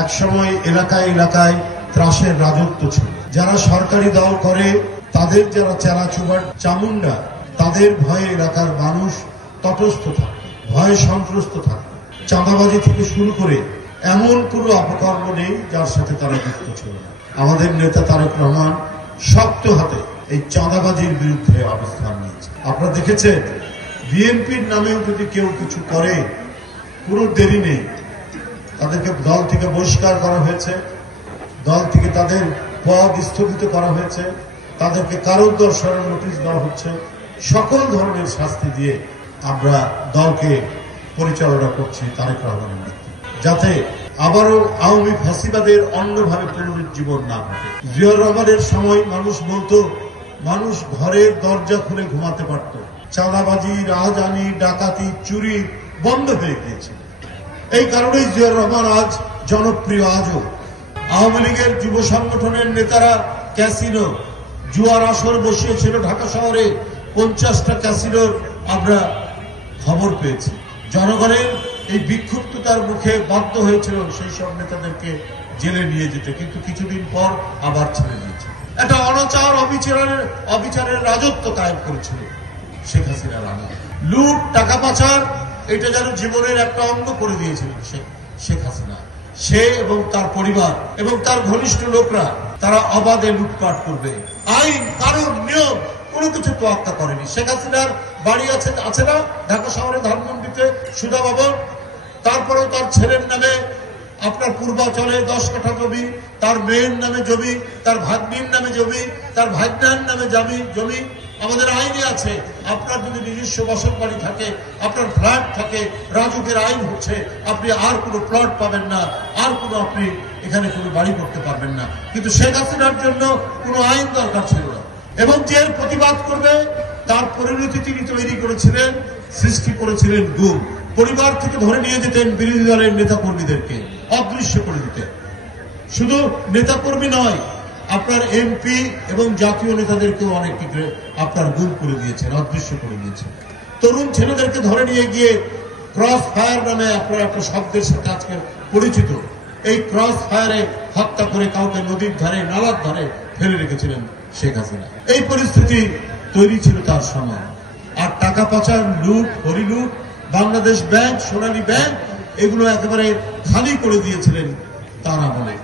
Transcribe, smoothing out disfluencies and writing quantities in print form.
এক সময় এলাকায় এলাকায় ত্রাসের রাজত্ব ছিল। যারা সরকারি দল করে তাদের যারা চেলাচুবার চামুন্ডা, তাদের ভয়ে এলাকার মানুষ তটস্থ থাকে, ভয়ে সন্ত্রস্ত থাকে। চাঁদাবাজি থেকে শুরু করে এমন কোনো অপকর্ম নেই যার সাথে তারা যুক্ত ছিল না। আমাদের নেতা তারেক রহমান শক্ত হাতে এই চাঁদাবাজির বিরুদ্ধে অবস্থান নিয়েছে। আপনারা দেখেছেন বিএনপির নামেও যদি কেউ কিছু করে কোনো দেরি নেই, তাদেরকে দল থেকে বহিষ্কার করা হয়েছে, দল থেকে তাদের পদ স্থগিত করা হয়েছে, তাদেরকে কারাদণ্ডের নোটিশ দেওয়া হচ্ছে। সকল ধরনের শাস্তি দিয়ে আমরা দলকে পরিচালনা করছি তারেক রহমানের নেতৃত্বে, যাতে আবারও আওয়ামী ফ্যাসিবাদের অন্যভাবে পুনরুজ্জীবন না ঘটে। জিয়াউর রহমানের সময় মানুষ বলতো মানুষ ঘরের দরজা খুলে ঘুমাতে পারত, চাঁদাবাজি, রাহাজানি, ডাকাতি, চুরি বন্ধ হয়ে গিয়েছিল। এই কারণেই জিয়াউর রহমান আজ জনপ্রিয়। আজও আওয়ামী লীগের যুব সংগঠনের নেতারা ক্যাসিনো, জুয়ার আসর বসিয়েছিল ঢাকা শহরে। 50টা ক্যাসিনোর আমরা খবর পেয়েছি। জনগণের এই বিক্ষুব্ধতার মুখে বাধ্য হয়েছিল সেই সব নেতাদেরকে জেলে নিয়ে যেতে, কিন্তু কিছুদিন পর আবার ছেড়ে দিয়েছে। একটা অনাচার অবিচারের রাজত্ব কায়েম করেছিল শেখ হাসিনার আমলে। লুট, টাকা পাচার, এটা যেন জীবনের একটা অঙ্গ করে দিয়েছিলেন শেখ হাসিনা। সে এবং তার পরিবার এবং তার ঘনিষ্ঠ লোকরা তারা অবাধে লুটপাট করবে। আইন, কানুন, নিয়ম কোনো কিছু তোয়াক্কা করেনি। শেখ হাসিনার বাড়ি আছে না ঢাকা শহরে ধানমন্ডিতে সুধা ভবন, তারপরেও তার ছেলের নামে আপনার পূর্বাচলে 10 কাঠা জমি, তার মেয়ের নামে জমি, তার ভাগ্নির নামে জমি, তার ভাগ্নার নামে জমি। আমাদের আইনে আছে, আপনার যদি নিজস্ব বসত বাড়ি থাকে, আপনার ফ্ল্যাট থাকে, রাজুকের আইন হচ্ছে আপনি আর কোনো প্লট পাবেন না, আর কোনো আপনি এখানে কোনো বাড়ি করতে পারবেন না। কিন্তু শেখ হাসিনার জন্য কোনো আইন দরকার ছিল না। এবং যে প্রতিবাদ করবে তার পরিণতি তিনি তৈরি করেছিলেন, সৃষ্টি করেছিলেন গুম। পরিবার থেকে ধরে নিয়ে যেতেন বিরোধী দলের নেতা কর্মীদেরকে, অদৃশ্য করে দিতেন। শুধু নেতা কর্মী নয়, আপনার এমপি এবং জাতীয় নেতাদেরকেও অনেককে আপনার গুম করে দিয়েছেন, অদৃশ্য করে দিয়েছেন। তরুণ ছেলেদেরকে ধরে নিয়ে গিয়ে ক্রস ফায়ার নামে আপনার একটা শব্দের সাথে আজকে পরিচিত, এই ক্রস ফায়ারে হত্যা করে কাউকে নদীর ধারে, নালার ধারে ফেলে রেখেছিলেন শেখ হাসিনা। এই পরিস্থিতি তৈরি ছিল তার সময়। আর টাকা পাচার, লুট, হরিলুট, বাংলাদেশ ব্যাংক, সোনালী ব্যাংক, এগুলো একেবারে খালি করে দিয়েছিলেন তার আমলে।